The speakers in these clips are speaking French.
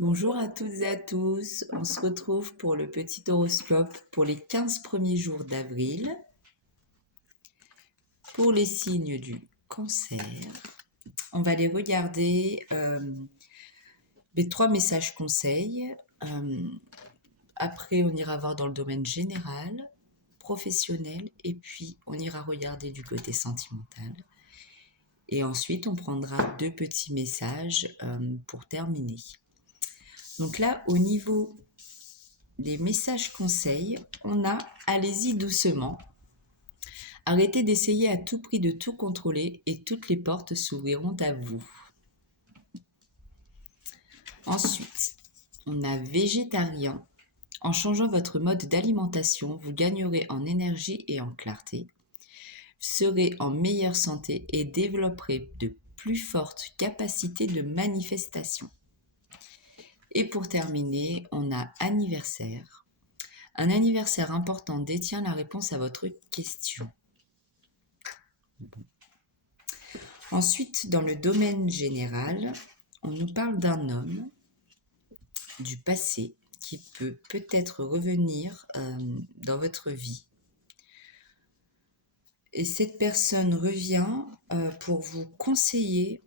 Bonjour à toutes et à tous, on se retrouve pour le petit horoscope pour les 15 premiers jours d'avril, pour les signes du cancer. On va aller regarder les 3 messages conseils. Après, on ira voir dans le domaine général, professionnel, et puis on ira regarder du côté sentimental. Et ensuite, on prendra 2 petits messages pour terminer. Donc là, au niveau des messages conseils, on a « Allez-y doucement ». Arrêtez d'essayer à tout prix de tout contrôler et toutes les portes s'ouvriront à vous. Ensuite, on a « Végétarien ». En changeant votre mode d'alimentation, vous gagnerez en énergie et en clarté, serez en meilleure santé et développerez de plus fortes capacités de manifestation. Et pour terminer, on a « Anniversaire ». Un anniversaire important détient la réponse à votre question. Ensuite, dans le domaine général, on nous parle d'un homme du passé qui peut peut-être revenir dans votre vie. Et cette personne revient pour vous conseiller,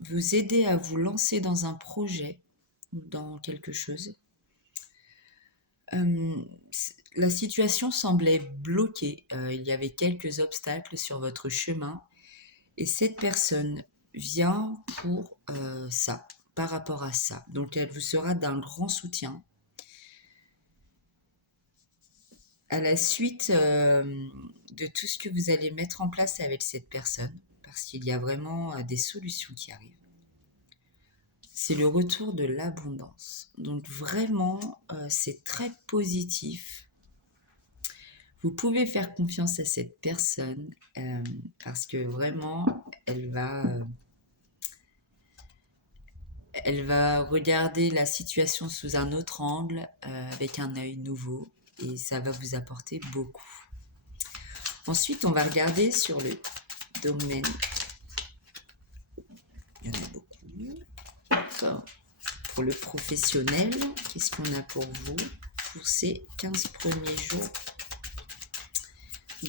vous aider à vous lancer dans un projet ou dans quelque chose. La situation semblait bloquée, il y avait quelques obstacles sur votre chemin et cette personne vient pour ça, par rapport à ça. Donc elle vous sera d'un grand soutien. À la suite de tout ce que vous allez mettre en place avec cette personne, parce qu'il y a vraiment des solutions qui arrivent. C'est le retour de l'abondance. Donc vraiment, c'est très positif. Vous pouvez faire confiance à cette personne parce que vraiment, elle va regarder la situation sous un autre angle, avec un œil nouveau, et ça va vous apporter beaucoup. Ensuite, on va regarder sur le domaine. Il y en a beaucoup. D'accord. Pour le professionnel, qu'est-ce qu'on a pour vous pour ces 15 premiers jours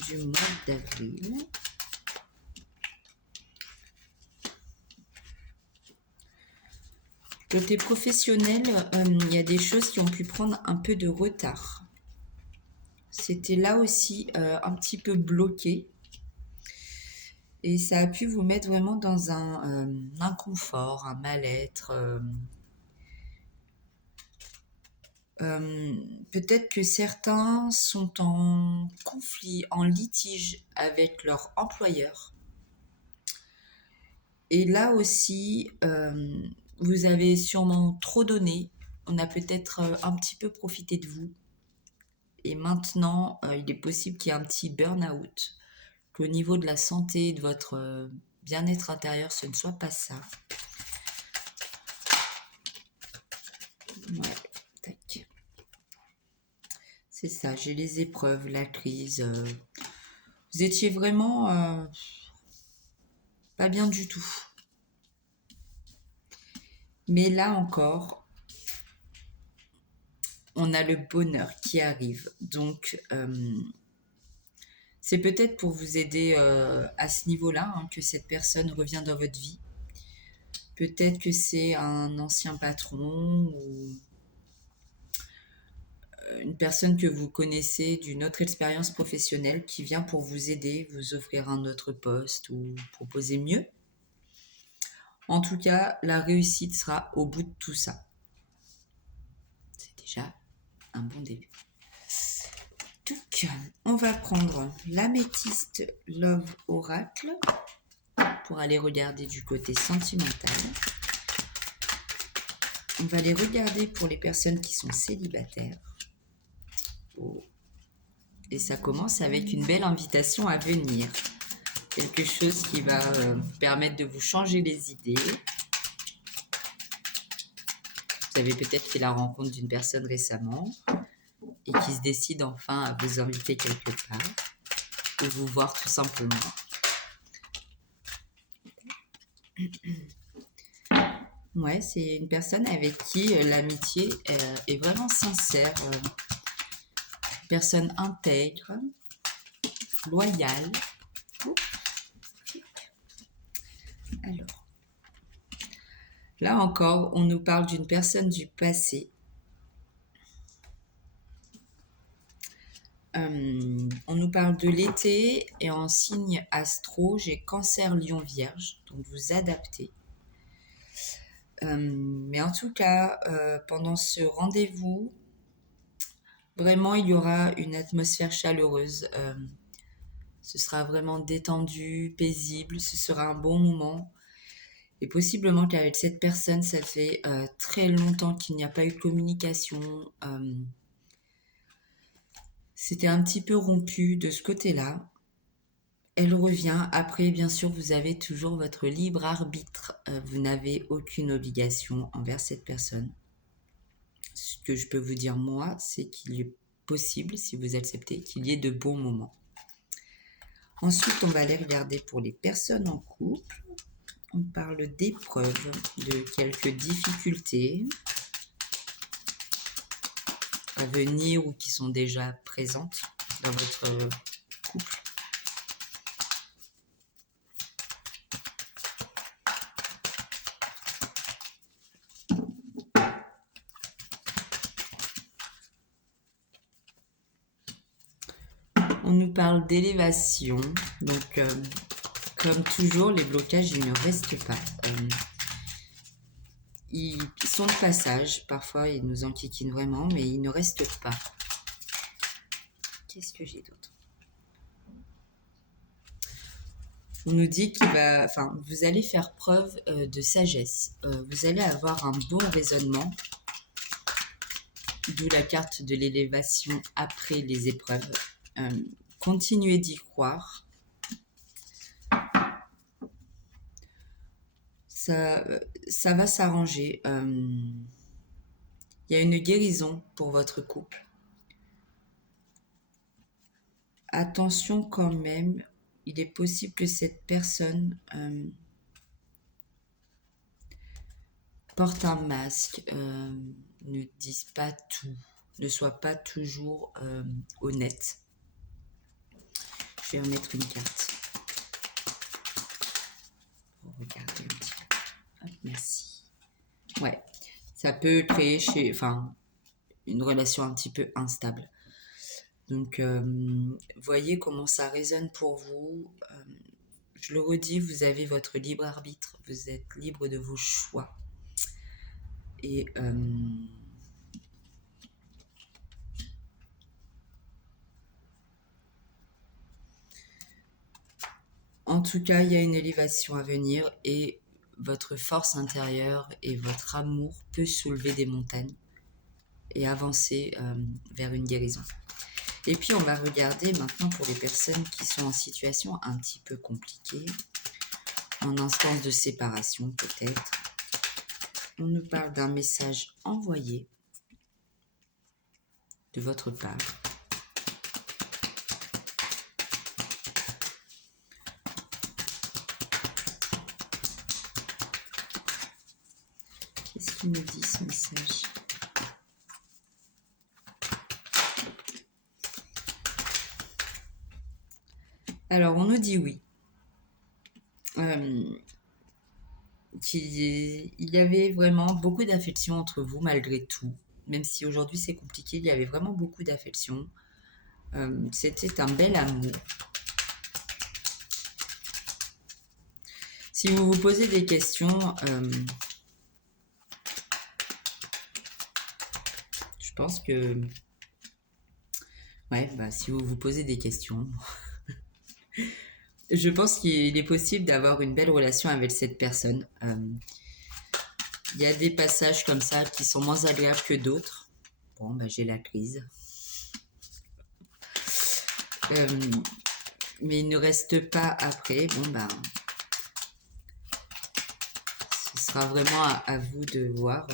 du mois d'avril? Côté professionnel, il y a des choses qui ont pu prendre un peu de retard. C'était là aussi un petit peu bloqué. Et ça a pu vous mettre vraiment dans un inconfort, un mal-être. Peut-être que certains sont en conflit, en litige avec leur employeur. Et là aussi, vous avez sûrement trop donné. On a peut-être un petit peu profité de vous. Et maintenant, il est possible qu'il y ait un petit burn-out. Qu'au niveau de la santé et de votre bien-être intérieur, ce ne soit pas ça. Ouais, tac. C'est ça, j'ai les épreuves, la crise. Vous étiez vraiment pas bien du tout. Mais là encore, on a le bonheur qui arrive. Donc, c'est peut-être pour vous aider à ce niveau-là que cette personne revient dans votre vie. Peut-être que c'est un ancien patron ou une personne que vous connaissez d'une autre expérience professionnelle qui vient pour vous aider, vous offrir un autre poste ou proposer mieux. En tout cas, la réussite sera au bout de tout ça. C'est déjà un bon début. Donc, on va prendre l'améthyste Love Oracle pour aller regarder du côté sentimental. On va les regarder pour les personnes qui sont célibataires. Oh. Et ça commence avec une belle invitation à venir. Quelque chose qui va permettre de vous changer les idées. Vous avez peut-être fait la rencontre d'une personne récemment et qui se décide enfin à vous inviter quelque part ou vous voir tout simplement. Ouais, c'est une personne avec qui l'amitié est vraiment sincère. Personne intègre, loyale. Alors, là encore, on nous parle d'une personne du passé. On nous parle de l'été et en signe astro, j'ai Cancer, Lion, Vierge, donc vous adaptez. Mais en tout cas, pendant ce rendez-vous, vraiment, il y aura une atmosphère chaleureuse. Ce sera vraiment détendu, paisible, ce sera un bon moment. Et possiblement qu'avec cette personne, ça fait très longtemps qu'il n'y a pas eu de communication. C'était un petit peu rompu de ce côté-là. Elle revient. Après, bien sûr, vous avez toujours votre libre arbitre. Vous n'avez aucune obligation envers cette personne. Ce que je peux vous dire, moi, c'est qu'il est possible, si vous acceptez, qu'il y ait de bons moments. Ensuite, on va aller regarder pour les personnes en couple. On parle d'épreuves, de quelques difficultés à venir ou qui sont déjà présentes dans votre couple. On nous parle d'élévation, donc comme toujours, les blocages, ils ne restent pas. Ils sont de passage, parfois ils nous enquiquinent vraiment, mais ils ne restent pas. Qu'est-ce que j'ai d'autre? On nous dit vous allez faire preuve de sagesse. Vous allez avoir un bon raisonnement, d'où la carte de l'élévation après les épreuves. Continuez d'y croire. Ça va s'arranger. Il y a une guérison pour votre couple. Attention quand même, il est possible que cette personne porte un masque, ne dise pas tout, ne soit pas toujours honnête. Je vais remettre une carte. Pour regarder un petit peu. Hop, merci. Ouais, ça peut créer une relation un petit peu instable. Donc, voyez comment ça résonne pour vous. Je le redis, vous avez votre libre arbitre. Vous êtes libre de vos choix. Et en tout cas, il y a une élévation à venir et votre force intérieure et votre amour peut soulever des montagnes et avancer vers une guérison. Et puis, on va regarder maintenant pour les personnes qui sont en situation un petit peu compliquée, en instance de séparation peut-être. On nous parle d'un message envoyé de votre part. Qu'est-ce qu'il me dit ce message ? Alors, on nous dit oui. Qu'il y avait vraiment beaucoup d'affection entre vous malgré tout. Même si aujourd'hui c'est compliqué, il y avait vraiment beaucoup d'affection. C'était un bel amour. Si vous vous posez des questions, je pense que... si vous vous posez des questions... Je pense qu'il est possible d'avoir une belle relation avec cette personne. Il y a des passages comme ça qui sont moins agréables que d'autres. Bon, j'ai la crise. Mais il ne reste pas après. Ce sera vraiment à vous de voir.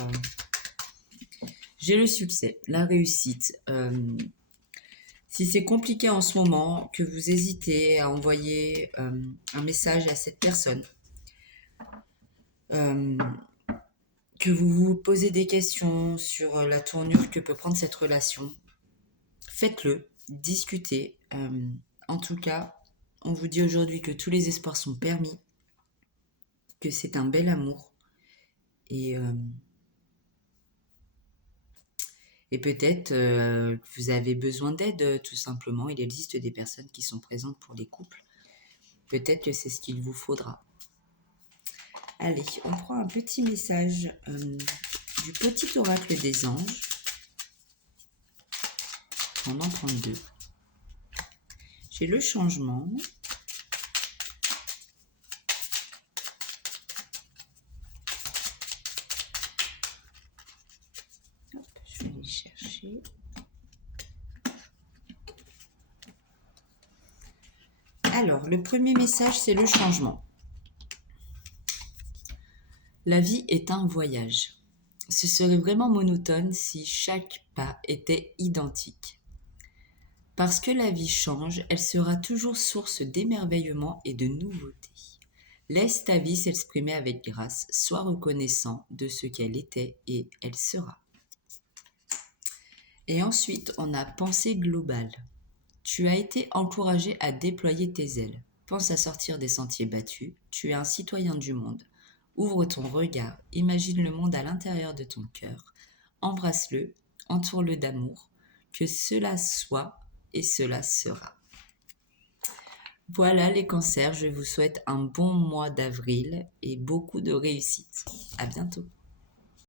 J'ai le succès, la réussite. Si c'est compliqué en ce moment, que vous hésitez à envoyer un message à cette personne, que vous vous posez des questions sur la tournure que peut prendre cette relation, faites-le, discutez. En tout cas, on vous dit aujourd'hui que tous les espoirs sont permis, que c'est un bel amour. Et peut-être que vous avez besoin d'aide, tout simplement. Il existe des personnes qui sont présentes pour les couples. Peut-être que c'est ce qu'il vous faudra. Allez, on prend un petit message du petit oracle des anges. On en prend 2. J'ai le changement. Hop, je vais les chercher. Alors, le premier message, c'est le changement. La vie est un voyage. Ce serait vraiment monotone si chaque pas était identique. Parce que la vie change, elle sera toujours source d'émerveillement et de nouveautés. Laisse ta vie s'exprimer avec grâce, sois reconnaissant de ce qu'elle était et elle sera. Et ensuite, on a pensée globale. Tu as été encouragé à déployer tes ailes. Pense à sortir des sentiers battus. Tu es un citoyen du monde. Ouvre ton regard, imagine le monde à l'intérieur de ton cœur. Embrasse-le, entoure-le d'amour. Que cela soit et cela sera. Voilà les cancers, je vous souhaite un bon mois d'avril et beaucoup de réussite. À bientôt.